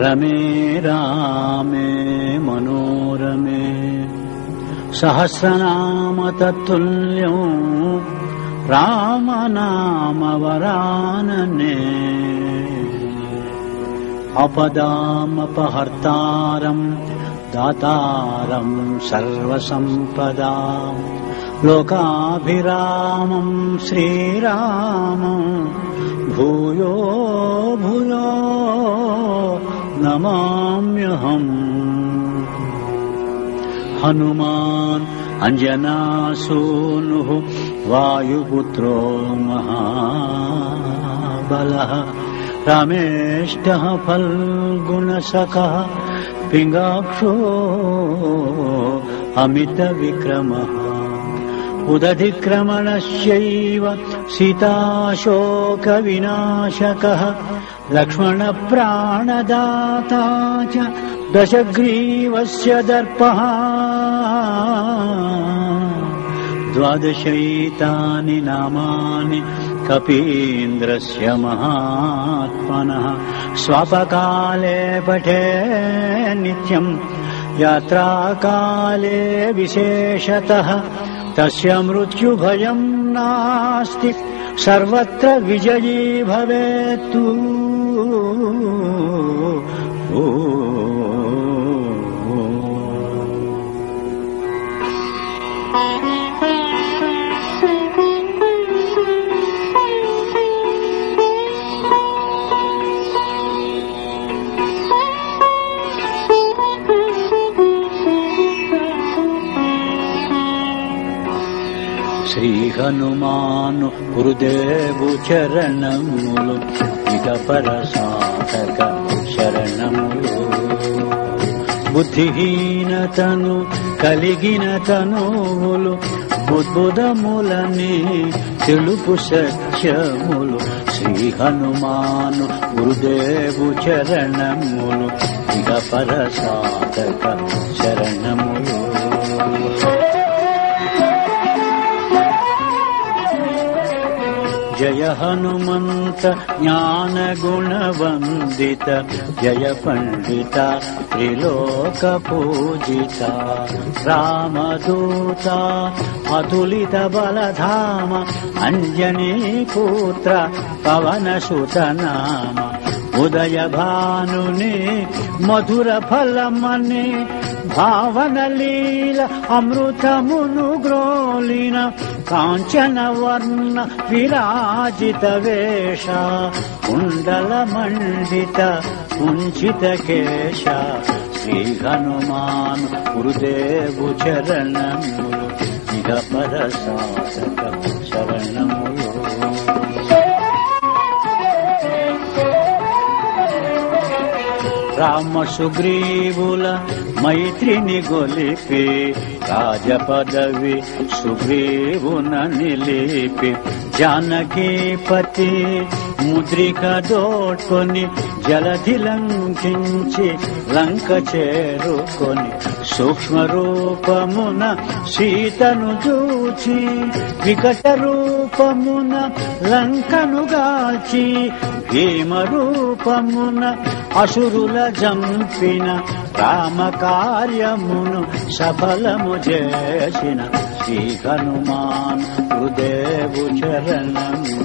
రమే రామే మనోరమే సహస్రనామ తత్తుల్యం రామనామవరాననే ఆపదామపహర్తారం దాతారం సర్వసంపదాం లోకాభిరామం శ్రీరామం భూయో భూయో నమామ్యహం. హనుమాన్ అంజనాసూనుః వాయుపుత్రో మహాబలః రామేష్టః ఫల్గుణసఖః పింగాక్షో అమితవిక్రమః ఉదధిక్రమణస్యైవ సీతాశోకవినాశకః లక్ష్మణప్రాణదాతా చ దశగ్రీవస్య దర్పః ద్వాదశైతాని నామాని కపీంద్రస్య మహాత్మనః స్వపకాలే పఠే నిత్యం యాత్రాకాలే విశేషతః తస్య మృత్యుభయం నాస్తి సర్వత్ర విజయీ భవేత్తు. శ్రీ హనుమాను గురుదేవు చరణములు ఇకపర సాధక శరణములు. బుద్ధిహీనతను కలిగిన తనువులు బుద్బుదములని తెలుపు సత్యములు. శ్రీ హనుమాను గురుదేవు చరణములు ఇకపర సాధక శరణములు. జయ హనుమంత జ్ఞాన గుణవందిత జయ పండిత త్రిలోక పూజిత రామదూత అతులిత బలధామ అంజనీ పుత్ర పవన సుత నామ ఉదయ భానుని మధుర ఫలమని భావన లీల అమృతమును గ్రోలిన కాంచన వర్ణ విరాజిత వేష కుండల మండిత కుంచిత కేశ. శ్రీ హనుమాన్ గురుదేవు చరణములు ఇకపర సాధక శరణములు. రామ సుగ్రీవుల మైత్రిని గొలిపి రాజపదవి సుగ్రీవున నిలిపి జానకీపతి ముద్రిక దోడ్కొని జలధి లంఘించి లంక చేరుకొని సూక్ష్మ రూపమున సీతను చూచి వికట రూపమున లంకను గాల్చి భీమ రూపమున అసురుల జంపిన రామ కార్యమును సఫలము చేసిన శ్రీ హనుమాన్ గురుదేవు చరణము.